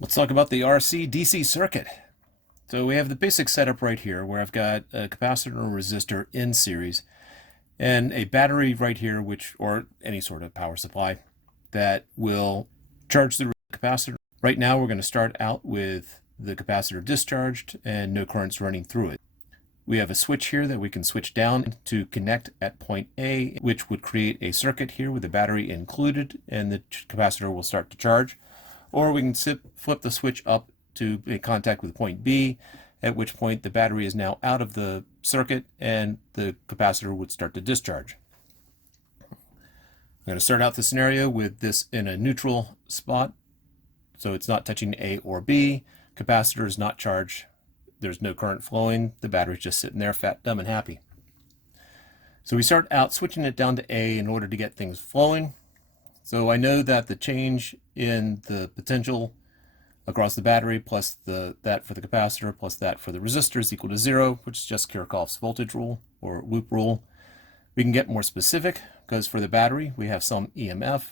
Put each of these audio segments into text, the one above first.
Let's talk about the RC DC circuit. So we have the basic setup right here where I've got a capacitor and a resistor in series and a battery right here, or any sort of power supply that will charge the capacitor. Right now we're going to start out with the capacitor discharged and no currents running through it. We have a switch here that we can switch down to connect at point A, which would create a circuit here with the battery included, and the capacitor will start to charge. Or we can flip the switch up to make contact with point B, at which point the battery is now out of the circuit and the capacitor would start to discharge. I'm going to start out the scenario with this in a neutral spot, so it's not touching A or B. Capacitor is not charged. There's no current flowing. The battery's just sitting there fat, dumb, and happy. So we start out switching it down to A in order to get things flowing. So I know that the change in the potential across the battery plus that for the capacitor plus that for the resistor is equal to 0, which is just Kirchhoff's voltage rule or loop rule. We can get more specific because for the battery we have some EMF.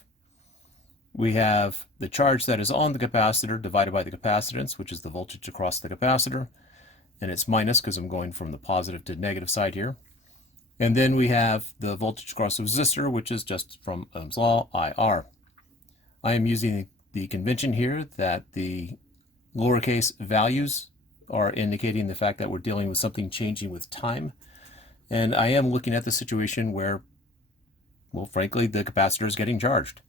We have the charge that is on the capacitor divided by the capacitance, which is the voltage across the capacitor, and it's minus because I'm going from the positive to negative side here. And then we have the voltage across the resistor, which is just from Ohm's law, IR. I am using the convention here that the lowercase values are indicating the fact that we're dealing with something changing with time. And I am looking at the situation where, well, frankly, the capacitor is getting charged.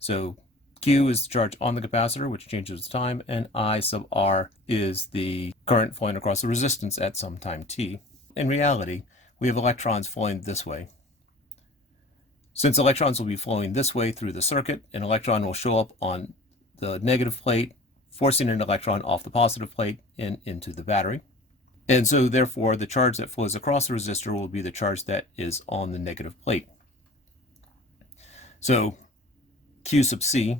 So Q is the charge on the capacitor, which changes with time, and I sub R is the current flowing across the resistance at some time t. In reality, we have electrons flowing this way. Since electrons will be flowing this way through the circuit, an electron will show up on the negative plate, forcing an electron off the positive plate and into the battery. And so therefore the charge that flows across the resistor will be the charge that is on the negative plate. So Q sub C,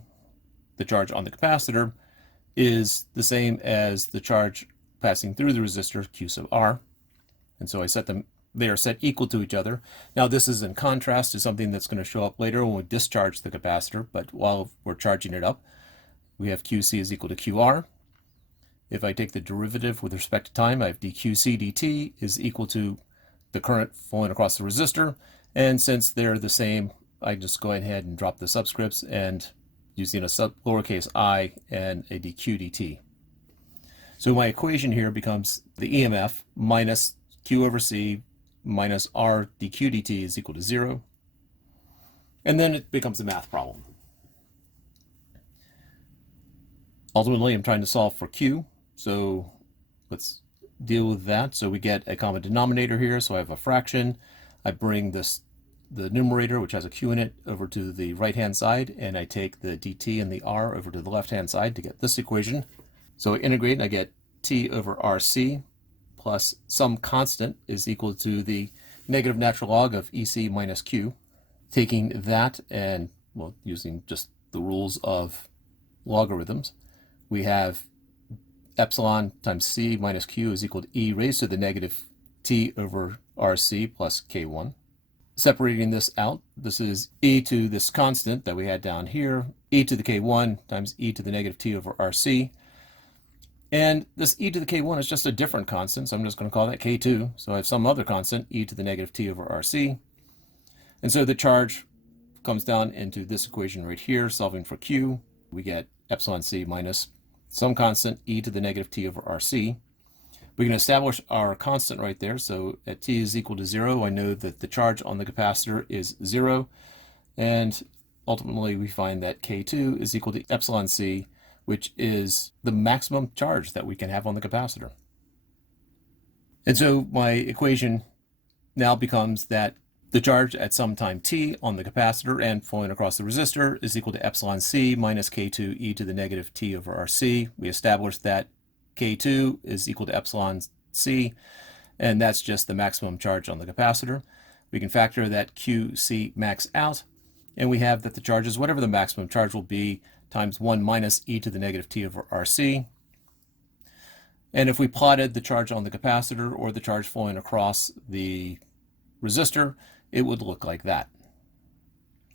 the charge on the capacitor, is the same as the charge passing through the resistor, Q sub R. And so I set them, they are set equal to each other. Now this is in contrast to something that's going to show up later when we discharge the capacitor, but while we're charging it up, we have QC is equal to QR. If I take the derivative with respect to time, I have dQc dt is equal to the current flowing across the resistor. And since they're the same, I just go ahead and drop the subscripts and using a lowercase I and a dq dt. So my equation here becomes the EMF minus Q over C minus R dq dt is equal to 0. And then it becomes a math problem. Ultimately, I'm trying to solve for Q, so let's deal with that. So we get a common denominator here, so I have a fraction. I bring the numerator, which has a Q in it, over to the right-hand side, and I take the dt and the R over to the left-hand side to get this equation. So I integrate, and I get T over RC plus some constant is equal to the negative natural log of EC minus Q. Taking that and, well, using just the rules of logarithms, we have epsilon times C minus Q is equal to E raised to the negative T over RC plus K1. Separating this out, this is E to this constant that we had down here, E to the K1 times E to the negative T over RC. And this E to the K1 is just a different constant, so I'm just going to call that K2. So I have some other constant, E to the negative T over RC. And so the charge comes down into this equation right here, solving for Q. We get epsilon C minus some constant, E to the negative T over RC. We can establish our constant right there. So at T is equal to 0, I know that the charge on the capacitor is 0. And ultimately, we find that K2 is equal to epsilon C, which is the maximum charge that we can have on the capacitor. And so my equation now becomes that the charge at some time t on the capacitor and flowing across the resistor is equal to epsilon C minus K2 e to the negative T over RC. We established that K2 is equal to epsilon C, and that's just the maximum charge on the capacitor. We can factor that QC max out, and we have that the charge is whatever the maximum charge will be times 1 minus e to the negative T over RC. And if we plotted the charge on the capacitor or the charge flowing across the resistor, it would look like that.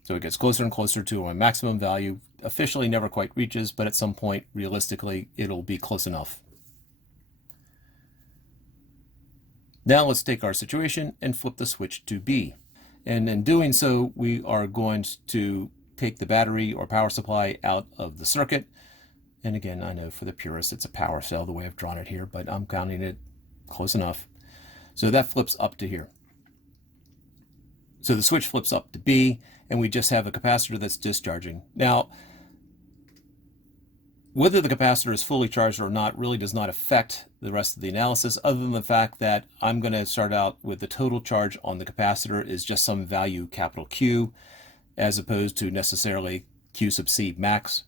So it gets closer and closer to a maximum value officially never quite reaches, but at some point, realistically, it'll be close enough. Now let's take our situation and flip the switch to B. And in doing so, we are going to take the battery or power supply out of the circuit. And again, I know for the purist, it's a power cell the way I've drawn it here, but I'm counting it close enough. So that flips up to here. So the switch flips up to B, and we just have a capacitor that's discharging. Now, whether the capacitor is fully charged or not really does not affect the rest of the analysis, other than the fact that I'm going to start out with the total charge on the capacitor is just some value capital Q, as opposed to necessarily Q sub C max.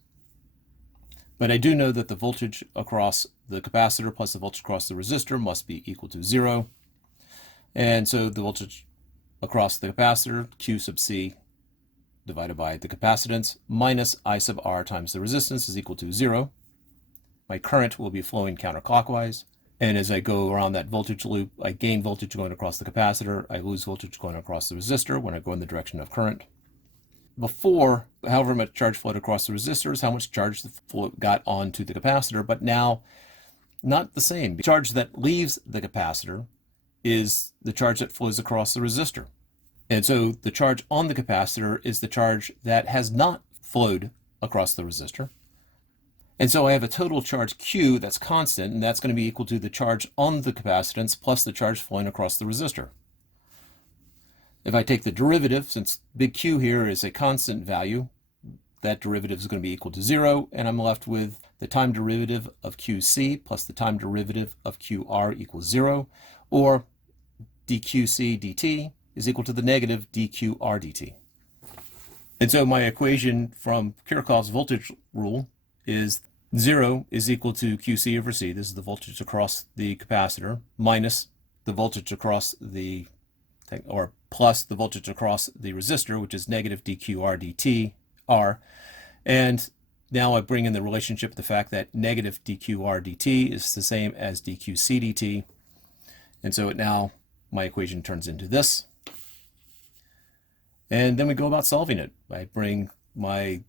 But I do know that the voltage across the capacitor plus the voltage across the resistor must be equal to 0. And so the voltage across the capacitor, Q sub C divided by the capacitance minus I sub R times the resistance is equal to 0. My current will be flowing counterclockwise. And as I go around that voltage loop, I gain voltage going across the capacitor. I lose voltage going across the resistor when I go in the direction of current. Before, however much charge flowed across the resistor is how much charge the flow got onto the capacitor, but now not the same. The charge that leaves the capacitor is the charge that flows across the resistor. And so the charge on the capacitor is the charge that has not flowed across the resistor. And so I have a total charge Q that's constant, and that's going to be equal to the charge on the capacitance plus the charge flowing across the resistor. If I take the derivative, since big Q here is a constant value, that derivative is going to be equal to 0, and I'm left with the time derivative of QC plus the time derivative of QR equals 0, or dQC dt is equal to the negative dQR dt. And so my equation from Kirchhoff's voltage rule is 0 is equal to QC over C, this is the voltage across the capacitor, minus the voltage across the, or plus the voltage across the resistor, which is negative dQR dt R. And now I bring in the relationship, the fact that negative dQR dt is the same as dQC dt. And so now my equation turns into this. And then we go about solving it. I bring my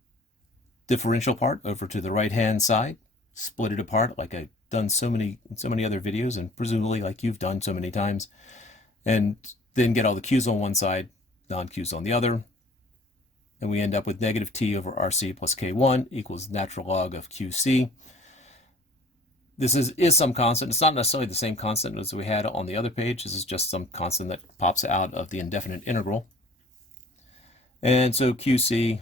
differential part over to the right-hand side, split it apart like I've done in so many other videos, and presumably like you've done so many times, and then get all the Q's on one side, non-Q's on the other, and we end up with negative T over RC plus K1 equals natural log of QC. This is some constant. It's not necessarily the same constant as we had on the other page. This is just some constant that pops out of the indefinite integral. And so QC,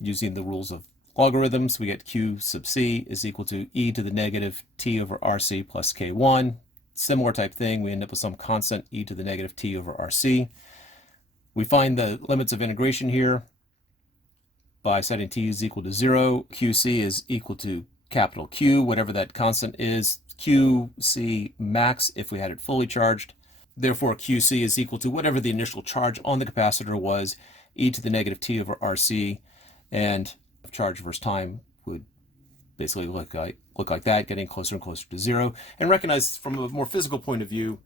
using the rules of logarithms, we get Q sub C is equal to e to the negative T over RC plus K1. Similar type thing, we end up with some constant e to the negative T over RC. We find the limits of integration here by setting T is equal to 0. QC is equal to capital Q, whatever that constant is, QC max if we had it fully charged. Therefore, QC is equal to whatever the initial charge on the capacitor was, e to the negative T over RC, and charge versus time would basically look like that, getting closer and closer to 0. And recognize from a more physical point of view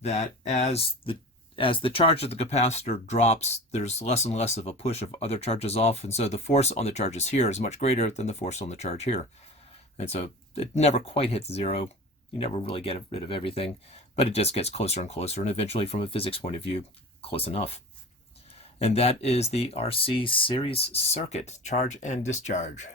that as the charge of the capacitor drops, there's less and less of a push of other charges off, and so the force on the charges here is much greater than the force on the charge here. And so it never quite hits 0. You never really get rid of everything, but it just gets closer and closer, and eventually, from a physics point of view, close enough. And that is the RC series circuit, charge and discharge.